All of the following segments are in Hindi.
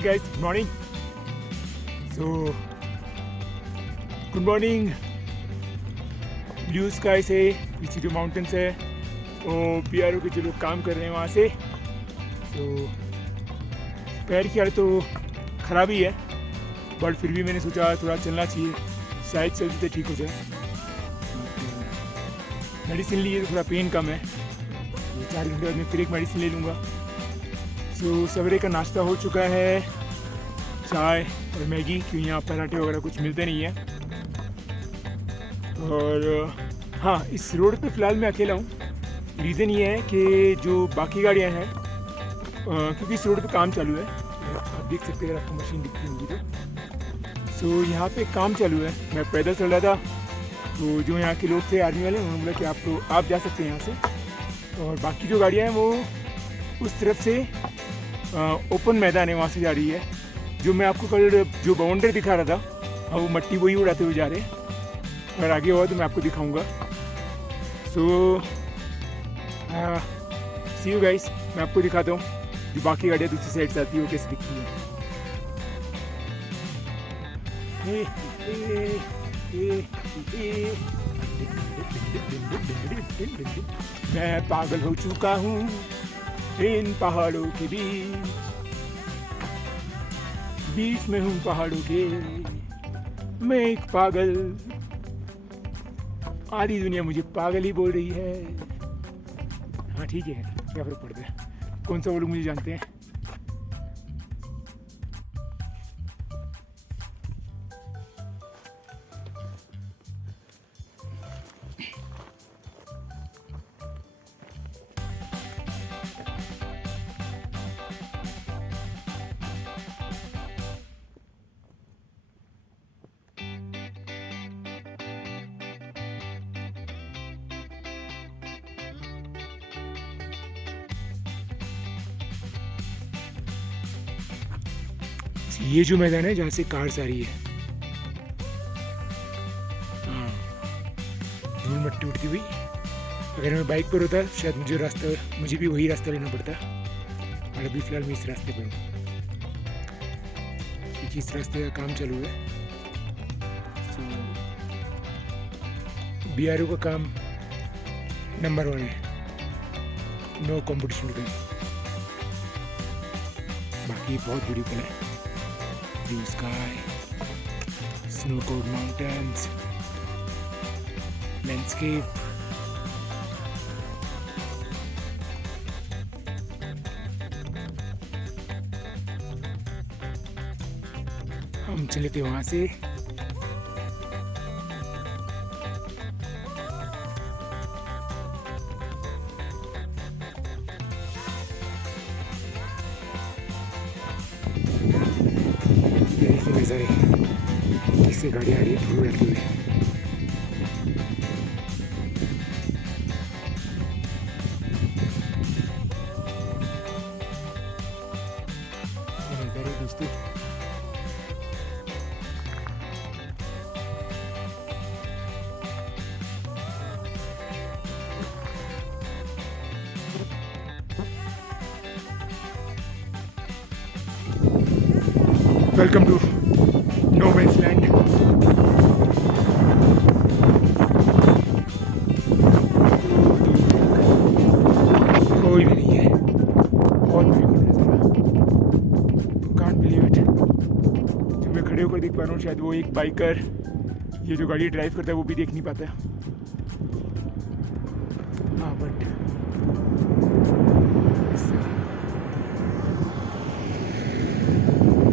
morning guys, good morning. So good morning. Blue sky से पीछे जो माउंटेन्स है वो PRO के जो लोग काम कर रहे हैं वहाँ से. तो पैर की हालत तो ख़राब ही है, बट फिर भी मैंने सोचा थोड़ा चलना चाहिए, शायद चलते ठीक हो जाए. मेडिसिन लिए तो थोड़ा पेन कम है, तो 4 घंटे बाद मैं फिर एक मेडिसिन ले लूँगा. सो सवेरे का नाश्ता हो चुका है, चाय और मैगी, क्योंकि यहाँ पराठे वगैरह कुछ मिलते नहीं है. और हाँ, इस रोड पे फ़िलहाल मैं अकेला हूँ. रीज़न ये है कि जो बाकी गाड़ियाँ हैं, क्योंकि इस रोड पे काम चालू है, आप देख सकते हैं, अगर आपको मशीन दिखती होगी तो. सो यहाँ पे काम चालू है. मैं पैदल चल रहा था, तो जो यहाँ के लोग थे आर्मी वाले, उन्होंने बोला कि आप जा सकते हैं यहाँ से, और बाकी जो गाड़ियाँ हैं वो उस तरफ से ओपन मैदान है, वहाँ से जा रही है. जो मैं आपको कल जो बाउंड्री दिखा रहा था, वो मट्टी वही उड़ाते हुए जा रहे हैं. अगर आगे हुआ तो मैं आपको दिखाऊंगा. सो सी यू गाइस. मैं आपको दिखाता हूँ जो बाकी गाड़ियाँ दूसरी साइड से आती है वो कैसे दिखती है. मैं पागल हो चुका हूँ इन पहाड़ों के बीच में हूँ पहाड़ों के. मैं एक पागल, आधी दुनिया मुझे पागल ही बोल रही है. हाँ ठीक है, क्या फर्क पड़ता है, कौन सा वो लोग मुझे जानते हैं. ये जो मैदान है जहाँ से कार्स आ रही है, हाँ, धूल मट्टी उड़ती हुई. अगर मैं बाइक पर होता शायद मुझे भी वही रास्ता लेना पड़ता, और अभी फ़िलहाल मैं इस रास्ते पर हूँ, क्योंकि इस रास्ते का काम चालू है. तो BRO का काम नंबर 1 है, नो कॉम्पिटिशन टू. बाकी बहुत ब्यूटीफुल है. Blue sky, snow-covered mountains, landscape. हम चले थे वहाँ से. नज़ारे, इससे गाड़ी आ रही है धूल उड़ाते हुए. नज़ारे दोस्तों, welcome to no man's land. कोई भी नहीं है, बहुत ब्यूटीफुल नज़ारा. Can't believe it. जो मैं खड़े होकर देख पा रहा हूँ, शायद वो एक बाइकर ये जो गाड़ी ड्राइव करता है वो भी देख नहीं पाता. हाँ, बट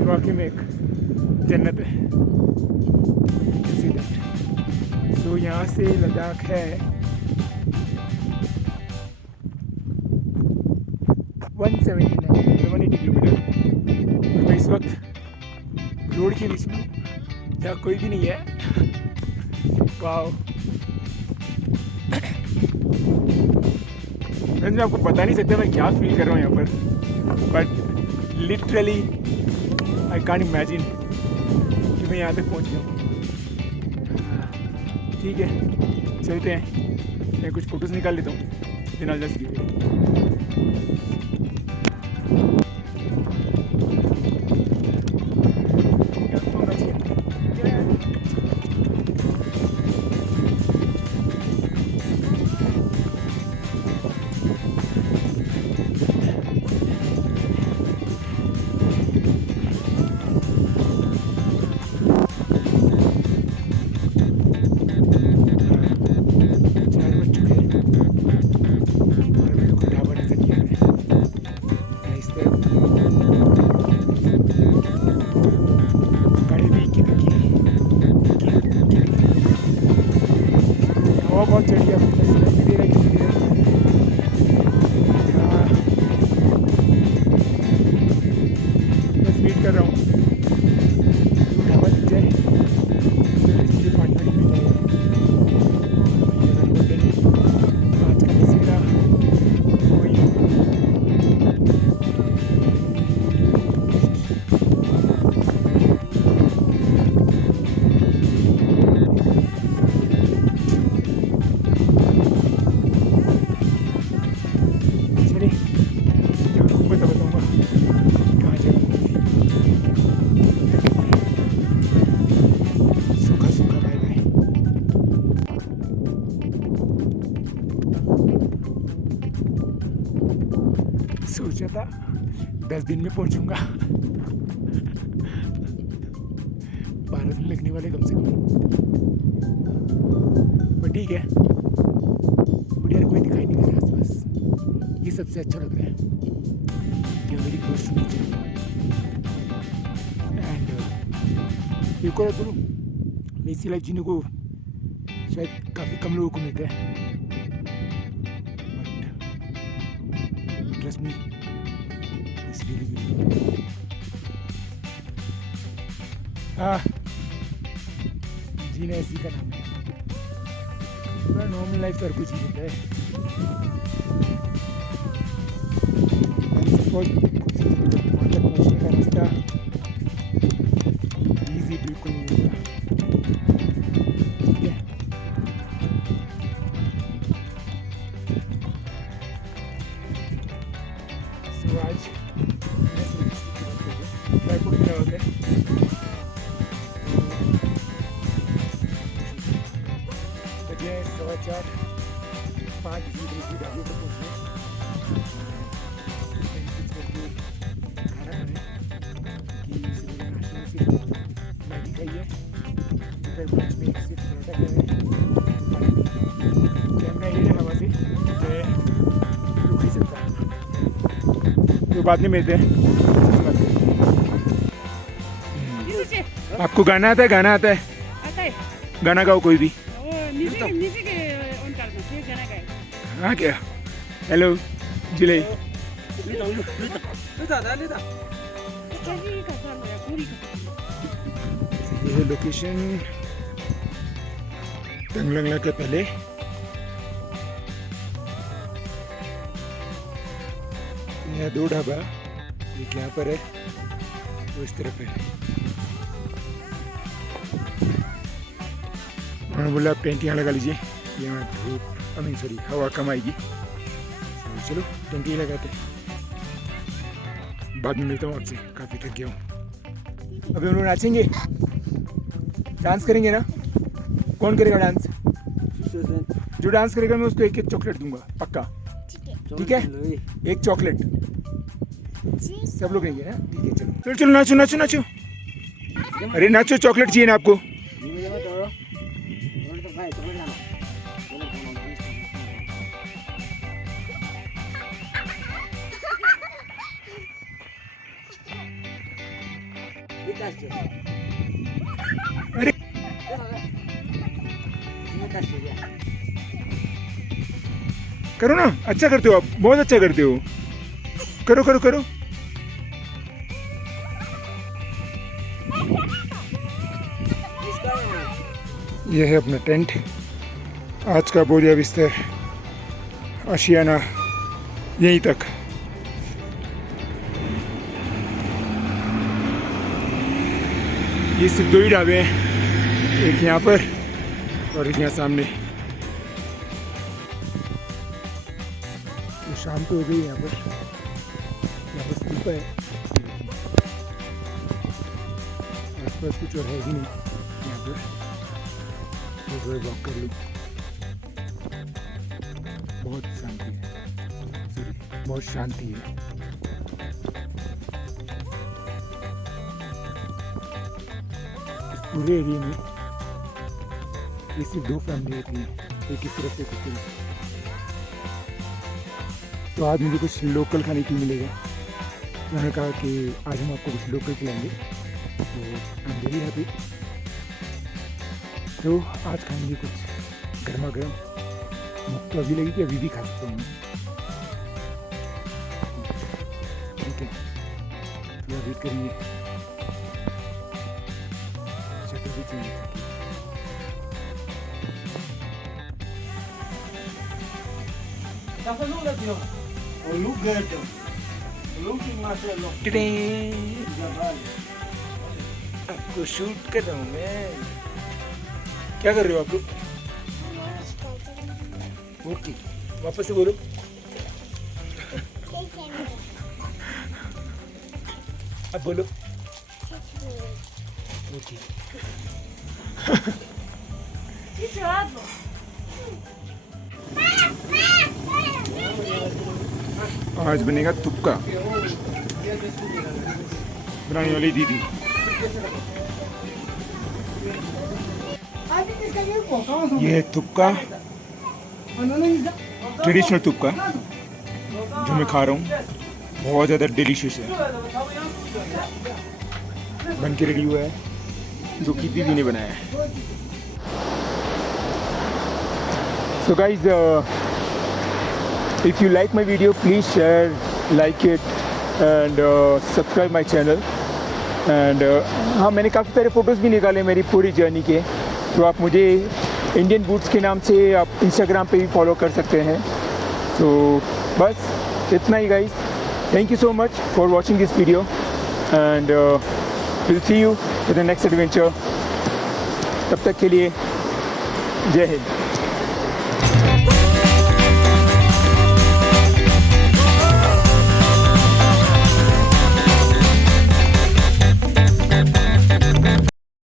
वाकई में एक जन्नत है. तो यहाँ से लद्दाख है 180 किलोमीटर. और मैं इस वक्त रोड के बीच में, जहाँ कोई भी नहीं है. वाओ. मैं आपको बता नहीं सकता मैं क्या फील कर रहा हूँ यहाँ पर, but literally I can't imagine कि मैं यहाँ तक पहुँच गया हूँ. ठीक है, चलते हैं. मैं कुछ फ़ोटोज़ निकाल लेता हूँ, फिर I'll just give it. बहुत चढ़िया दे रहा बस वेट कर रहा हूँ ढाबा दिख जाए मुझे पानी वानी मिल जाएगा। आज का तस्वीर वही सोचा था 10 दिन में पहुंचूंगा 12 दिन लगने वाले कम से कम पर ठीक है बढ़िया कोई दिखाई नहीं दे रहा आसपास ये सबसे अच्छा लग रहा है कि मेरी दोस्त नीचे एंड एक और बोलूँ ऐसी लाइफ जीने को शायद काफ़ी कम लोगों को मिलता है ट्रस्ट मी जीना इसी का नाम है नॉर्मल लाइफ हर कुछ ही होता है वहाँ तक पहुँचने का रास्ता ईजी बिल्कुल नहीं होता ठीक है सो आज एयरपोर्ट गया हो गया बजे 4:15 ढाबे पर पहुँचे खाना खाने कि सवेरे नाश्ते में सिर्फ मैगी खाई है दोपहर लंच में सिर्फ पराठा खाया है कैमरा ये हवा से रुक ही सकता तो बाद में मिलते हैं। आपको गाना आता है गाना आता है गाना गाओ कोई भी हाँ क्या हेलो जुलाई ये है लोकेशन तंगलंगला के पहले यहाँ 2 ढाबा एक यहाँ पर है वो इस तरफ है उन्होंने बोला आप टेंट यहाँ लगा लीजिए यहाँ धूप सॉरी हवा कम आएगी चलो टेंट ही लगाते बाद में मिलता हूँ आपसे काफ़ी थक गया हूँ अभी हम लोग नाचेंगे डांस करेंगे ना कौन करेगा डांस जो डांस करेगा मैं उसको एक चॉकलेट दूंगा पक्का ठीक है एक चॉकलेट सब लोग रहेंगे ना ठीक है चलो चलो चलो नाचो नाचो नाचो अरे नाचो चॉकलेट चाहिए ना आपको अरे करो ना अच्छा करते हो आप बहुत अच्छा करते हो करो करो करो यह है अपना टेंट आज का बोरिया बिस्तर आशियाना यहीं तक ये सिर्फ 2 ही ढाबे हैं एक यहाँ पर और एक यहाँ सामने तो शाम तो हो गई यहाँ पर स्तूप है आसपास कुछ और है ही नहीं यहाँ पर वॉक कर लूँ बहुत शांति है। बहुत शांति है। इस पूरे एरिया में ये सिर्फ 2 फैमिली होती है, एक इस तरफ एक उस तरफ। तो आज मुझे कुछ लोकल खाने के लिए मिलेगा। मैंने कहा कि आज हम आपको कुछ लोकल खिलाएंगे, तो आई एम वेरी हैप्पी। तो आज खाएंगे कुछ गर्मा गर्म। भूख तो अभी लगी कि अभी भी खा सकता हूँ। ठीक है, थोड़ा वेट करिए। शक्ल भी चेंज हो चुकी है। आपको शूट कर रहा हूँ मैं। क्या कर रहे हो आप लोग? ओके, वापस से बोलो। अब बोलो। ओके। आज बनेगा तुपका, बनाने वाली दीदी। ये है तुपका, ट्रेडिशनल तुपका जो मैं खा रहा हूँ। बहुत ज़्यादा डिलीशियस है, बन के रेडी हुआ है, जो कि दीदी ने बनाया है। So guys, if you like my video, please share, like it and subscribe my channel. And हाँ, मैंने काफ़ी सारे फ़ोटोज़ भी निकाले मेरी पूरी जर्नी के, तो आप मुझे इंडियन बूट्स के नाम से आप इंस्टाग्राम पे भी फॉलो कर सकते हैं। तो बस इतना ही guys. Thank you so much for watching this video and will see you in the next adventure. तब तक के लिए जय हिंद।